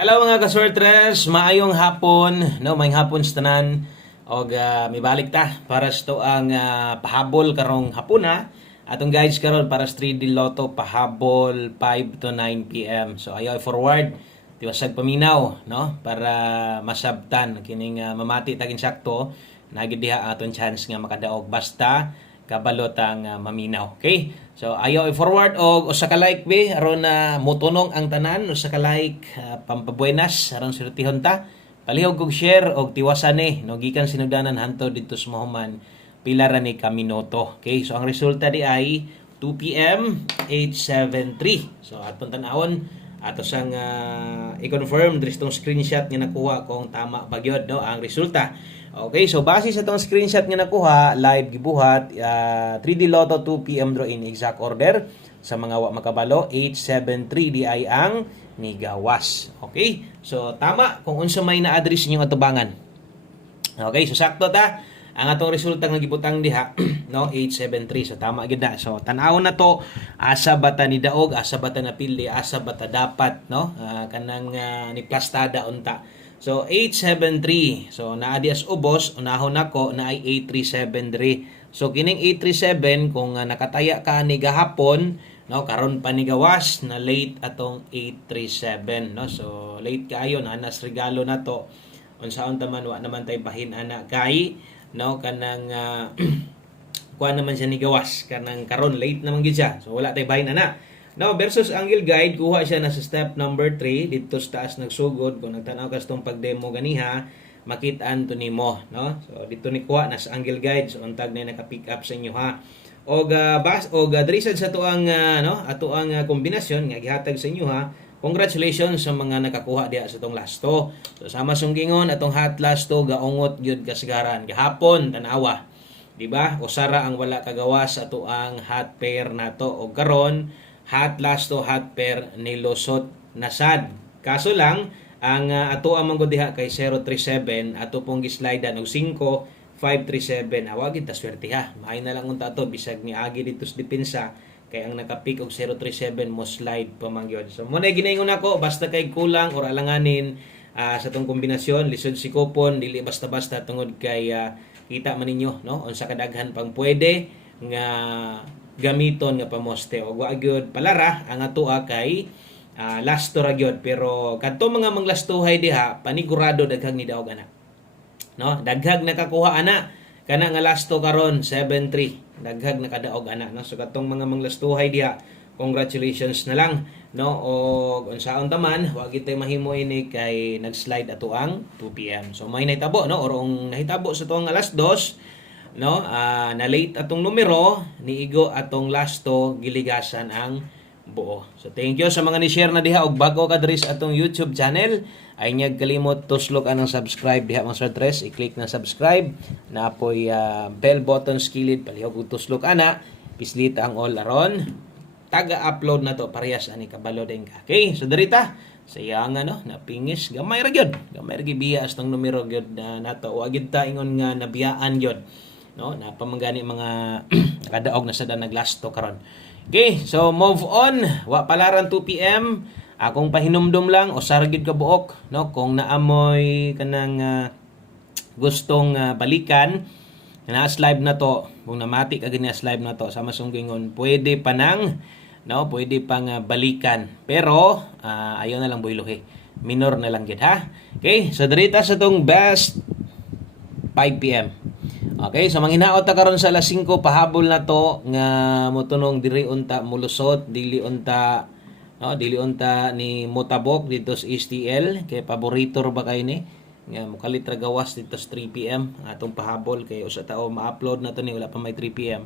Hello mga kaswertres, maayong hapon, no, maayong hapon sa tanan og may balik ta para sa to ang pahabol karong hapuna. Atong guys karon para sa 3D Lotto pahabol 5 to 9 PM. So ayo forward tiwasag paminaw, no, para masabtan kining mamati tagin sakto nagid diha aton chance nga makadaog basta kabalot ang maminaw. Okay? So ayaw i-forward og usa ka like be aron na motunong ang tanan, usa ka like pampabuenas aron silutihon ta. Palihog kog share og tiwasan ni no gikan sinugdanan hanto didto sa Mahuman pila ra ni ka minuto. Okay? So ang resulta di ay 2 PM 873. So aton tan-awon ato sang i-confirm diri tong screenshot nga nakuha kung tama ba gyud no ang resulta. Okay, so base sa tong screenshot nga nakuha, live gibuhat, 3D Lotto 2 PM draw in exact order sa mga wa makabalo, 873 di ay ang nigawas. Okay? So tama kung unsa may na-address niyo atubangan. Okay, so sakto ta ang atong resulta nga gibutang diha no 873. So tama gid na. So tan-awon na to asa bata ni daog, asa bata napili, asa bata dapat no kanang ni plastada unta. So 873. So naa di as ubos, unahon nako na ay 837 diri. So kining 837 kung nakataya ka ni gahapon, no, karon pa ni gawas na late atong 837, no. So late kaayo na nas regalo na to. Unsaon ta man wa naman tay bahin ana kay no kanang kuan naman siya ni gawas kanang karon late naman gid siya. So wala tay bahin ana. Now, versus angle guide, kuha siya na sa step number 3. Dito sa taas nagsugod. Kung nagtanaw ka sa itong pag-demo ganiha, makitaan to nimo, no? So, dito ni kuha na sa angle guide. So, ang tag na naka-pick up sa inyo, ha? O drisad sa ito ang, ato ang kombinasyon, nga gihatag sa inyo, ha? Congratulations sa mga nakakuha diya sa itong lasto. So, sama sunggingon, atong hot lasto, gaungot, gyud kasagaran. Gahapon, tanawa. Diba? O sara ang wala kagawas sa ito ang hot pair na to. O karon hot lasto hot pair nilusot na sad. Kaso lang ang ato ang manggo diha kay 037 ato pong gislide og 5 537 awagid ta swerte ha. Maay na lang unta to bisag ni agi dito sa depensa kay ang naka-pick og 037 mo slide pa man gyud. So mo na ginaingon nako basta kay kulang or alanganin sa tong kombinasyon lisod si kupon dili basta-basta tungod kay kita man ninyo no unsa kadaghan pang pwede nga gamiton nga pamoste o wa gyud palara ang atoa kay lasto ra gyud pero kadto mga manglastuhay diha panigurado daghang ni daog ana no daghag nakakuha ana kana nga lasto karon 73 daghag nakadaog ana no so kadtong mga manglastuhay diha congratulations na lang no o unsaon taman wa gyud tay mahimo ini kay nag-slide ato ang 2 PM so may nahitabo no or nahitabo sa tuang alas 2 no na late atong numero ni igo atong lasto giligasan ang buo. So thank you sa mga ni-share na diha og bago ka diri sa atong YouTube channel ay nyag kalimot tuslok anang subscribe diha mga swertres i-click na subscribe na apoy bell button skilid palihog og tuslok ana pislit ang all aron taga-upload na to parehas ani kabalo din ka. Okay, so dirita sayang napingis gamay ra gyud gamay ra gibiya astong numero gyud nato wa gyud ta ingon nga nabiyaan gyud no napamanggani mga nakadaog na sada naglasto karon. Okay, so move on. Wa palaran 2 PM. Akong pahinumdum lang o sargid ka buok no kung naamoy kanang gustong balikan na live na to kung namati ka gani live na to sama sunggingon pwede pa nang no pwede pang balikan pero ayo na lang boylohe minor na lang gid ha. Okay, so dirita sa tong best 5 PM. Okay, so manghinaot ta karon sa alas 5 pahabol na to nga motunong diri unta mulusot dili unta ni motabok dito sa STL kay paborito ba kay ni nga mukalit ra gawas dito sa 3 PM atong pahabol kay usa tao ma-upload na to ni wala pa may 3 PM.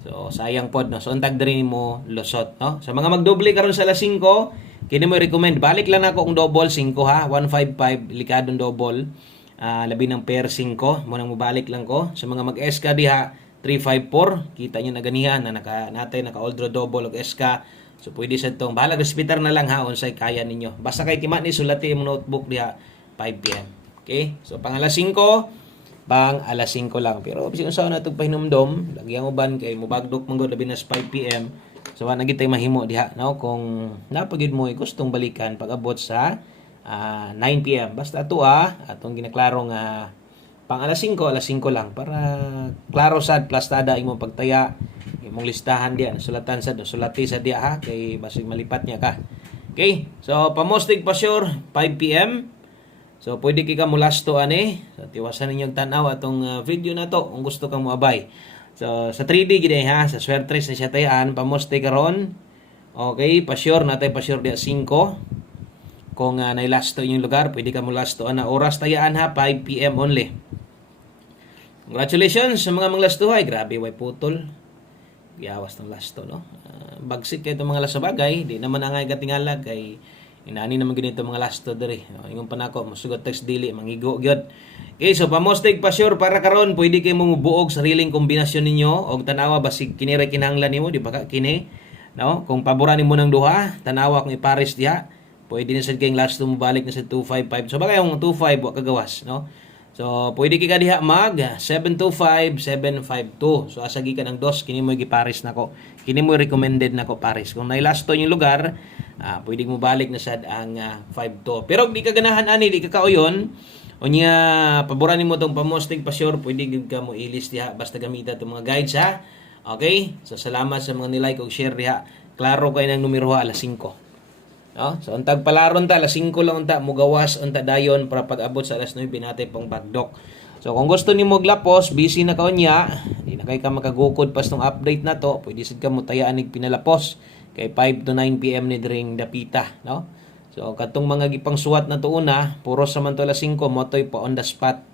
So sayang pod no. So untag diri mo lusot no. Sa mga magdoble karon sa alas 5 kini mo recommend balik lang nako ang double 5 ha 155 likadong double. Labi ng pair 5 mo nang mabalik lang ko sa mga mag-SK diha 354 kita niyo na ganihan na natay naka all draw double og SK so pwede sa tong bahala respitar na lang ha unsay kaya ninyo basta kay tima ni sulati imong notebook diha 5 PM. Okay, so pang alas 5 lang pero bisan sa na tug pahinumdom lagi ang uban kay mobagdok man gud labi na 5 PM so wa na gid tay mahimo diha no kung napagid mo gustong balikan pag abot sa 9 p.m. Basta ato atong ginaklaro nga pang alas 5 lang para klaro sad plastada imong pagtaya imong listahan diya sulatan sad sulati sa diya ha kay basig malipat niya ka. Okay, so pamostig pa sure 5 p.m. So pwede ka mulasto ani. So tiwasan ninyong tanaw atong video na to kung gusto kang moabay. So sa 3D gid ha sa Swertres na siya tayaan pamostig karon. Okay, pa sure natay pa sure diya 5. Kung nailasto inyong lugar, pwede ka mulasto na oras tayaan ha 5 p.m. only. Congratulations sa mga manglastuhay. Grabe, way putol. Giawas ng lasto, no? Bagsik kayo itong mga lasabagay. Di naman angay katingala kay inani naman ganito mga lasto diri. Ingon pa nako, masugot text dili, mangigo gyud. Okay, so pamostig pa sure para karon pwede kayo mubuog sariling kombinasyon ninyo og tanawa basig kini ra kinahanglan nimo, di ba ka kini? No? Kung paboran nimo ng duha, tanawa kung ipares diha, pwede na sad kayong lasto mo balik na sa 255. So bagay yung 25 wa kagawas, no? So, pwede ka diha mag 725, 752. So, asagi ka ng dos, kini mo gipares nako. Kini mo recommended nako pares. Kung nailasto yung lugar, pwede mo balik na sad ang 52. Pero di ka ganahan ani, di ka kauyon, unya paboran nimo tong pamostig pa sure, pwede gid ka mo ilis diha basta gamita tong mga guides ha. Okay? So, salamat sa mga nilike ug share diha. Klaro kay nang numero alas 5. No? So, untag palaron ta, alas 5 lang unta, mugawas unta dayon para pag-abot sa alas 9 natay pang bagdok. So, kung gusto ni mo glapos, busy na kaunya, di na kay ka makagukod pas tong update na to, pwede sad ka mo tayaan ig pinalapos kay 5 to 9 p.m. ni dring dapita, no? So, katong mga gipang suwat na to una, puro sa man to alas 5, motoy pa on the spot.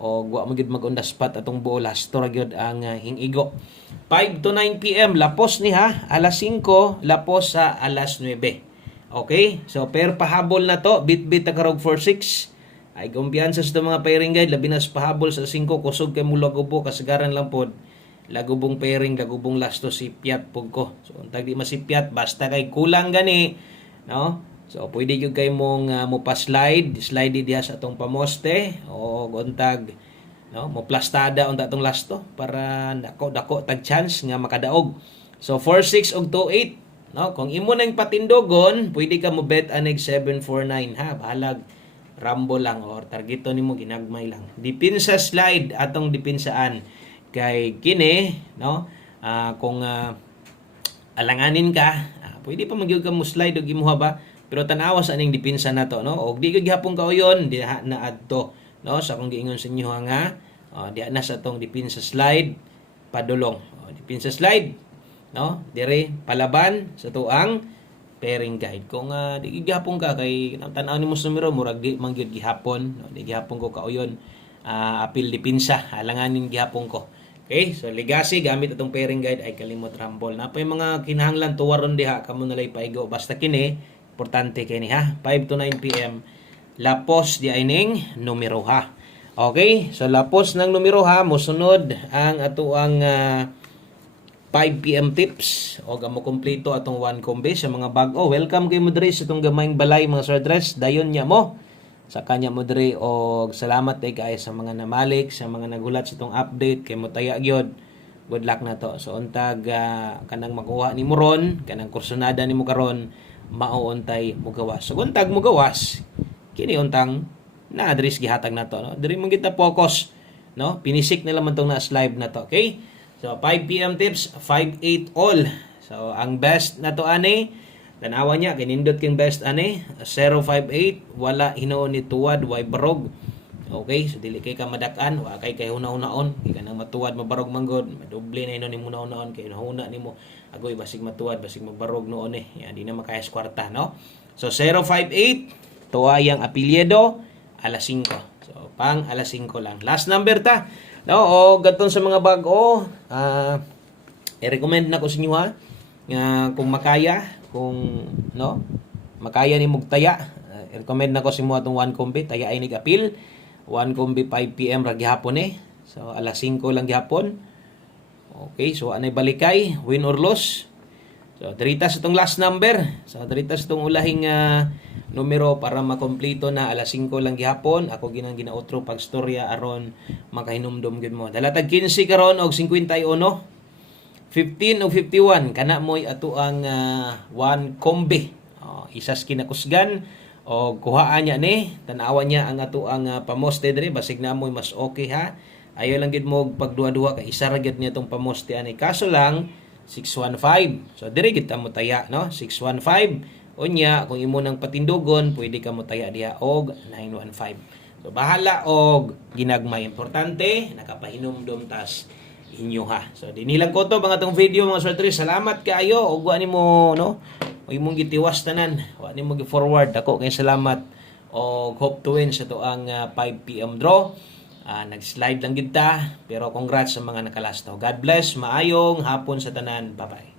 O wa mo gid mag on the spot atong buo last to ra gyud ang hingigo. 5 to 9 p.m. lapos ni ha, alas 5 lapos sa alas 9. Okay? So, per pahabol na to, bit-bit na karog 4-6. Ay, kumpiyansa sa mga pairing guide, labi na sa pahabol sa 5, kusog kay mo lagubo, kasagaran lang pod. Lagubong pairing, lagubong lasto, sipyat pog ko. So, untag di masipyat, basta kay kulang gani, no? So, pwede yung kay mong mupa-slide, slide diya sa atong pamoste, o untag, no? Muplastada unta atong lasto, para dako-dako tag chance nga makadaog. So, 4-6 og 2-8. No, kung imo nang patindogon, pwede ka mo bet anig 749 ha, bahalag rambo lang or targeto nimo ginagmay lang. Dipinsa slide atong dipinsaan kay kini, no? Kung alanganin ka, pwede pa magyud ka mo slide og imuha ba, pero tanawa sa aning dipinsa nato, no? Og di gyud gihapon kauyon diha na adto, no? Sa kung giingon sa inyo nga, diha na sa tong dipinsa slide padulong. Dipinsa slide, no, dire palaban sa tuang pairing guide. Kung di gihapon ka kay tan-aw nimo sa numero murag di man gyud gihapon, no, di gihapon ko kauyon apil dipinsa alanganin gihapon ko. Okay, so legacy gamit atong pairing guide ay kalimot rumble. Napay mga kinahanglan tuwaron diha kamo nalay paigo basta kini importante kini ha. 5 to 9 PM lapos di ining numero ha. Okay, so lapos ng numero ha mosunod ang atuang 5 PM tips o gamo kompleto atong 1 kombi sa mga bag-o. Welcome kay mo diri sa itong gamayng balay mga Swertres. Dayon niya mo sa kanya mo diri og salamat kay sa mga namalik, sa mga nagulat sa itong update kay mo taya gyud. Good luck na to. So untag kanang makuha ni mo ron, kanang kursunada nimo karon, mauuntay mo gawas. So untag mo gawas, kini untang na address gihatag na to, no? Diri mo kita focus, no? Pinisik nila man tong na live na to, okay? So, 5 PM tips, 5-8 all. So, ang best na to ani, tanawa niya, kinindot king best ani, 058, wala hinuon ni tuwad, way barog. Okay, so dili kay ka madakan, wa kay huna-hunaon, di ka nang matuwad, mabarog manggod, madoble na hinuon ni mo huna-hunaon, kay huna ni mo, agoy, basig matuwad, basig mabarog noon Yan, di na makayas kwarta, no? So, 058, tuwayang apelyido, alas 5. So, pang alas 5 lang. Last number ta. No, o gaton sa mga bag-o, i-recommend na ko sa inyo ha, nga kung makaya, kung no, makaya ni mugtaya, i-recommend na ko sa inyo atong 1 kombi, taya ay nag-apil, 1 kombi 5 PM ra gihapon so alas 5 lang gihapon. Okay, so anay balikay, win or loss. So diritas itong last number, so diritas itong ulahing numero para makompleto na alas 5 lang gihapon. Ako ginang ginautro pag storya aron makahinumdum gid mo. Dalatag 15 karon og 51, 15 og 51 kana moy ato ang 1 kombi. Isas kinakusgan O kuhaan niya ni, tanawan niya ang ato ang pamoste diri basig na mo'y mas okay ha. Ayaw lang gid mo pagduha-duha kay isa ra gyud niya tong pamoste ani. Kaso lang 615. So diri gid ta mo taya no, 615. Unya kung imo nang patindugon, pwede ka mo taya diha og 915. So bahala og ginagmay, importante nakapahinomdom tas inyo ha. So dinilang ko to mga tong video mga sortri. Salamat kaayo og wa nimo no, o imong gitiwas tanan, wa nimo gi-forward. Ako kay salamat og hope to win sa to ang 5 PM draw. Nag-slide lang gid ta, pero congrats sa mga nakalasto. God bless, maayong hapon sa tanan. Bye-bye.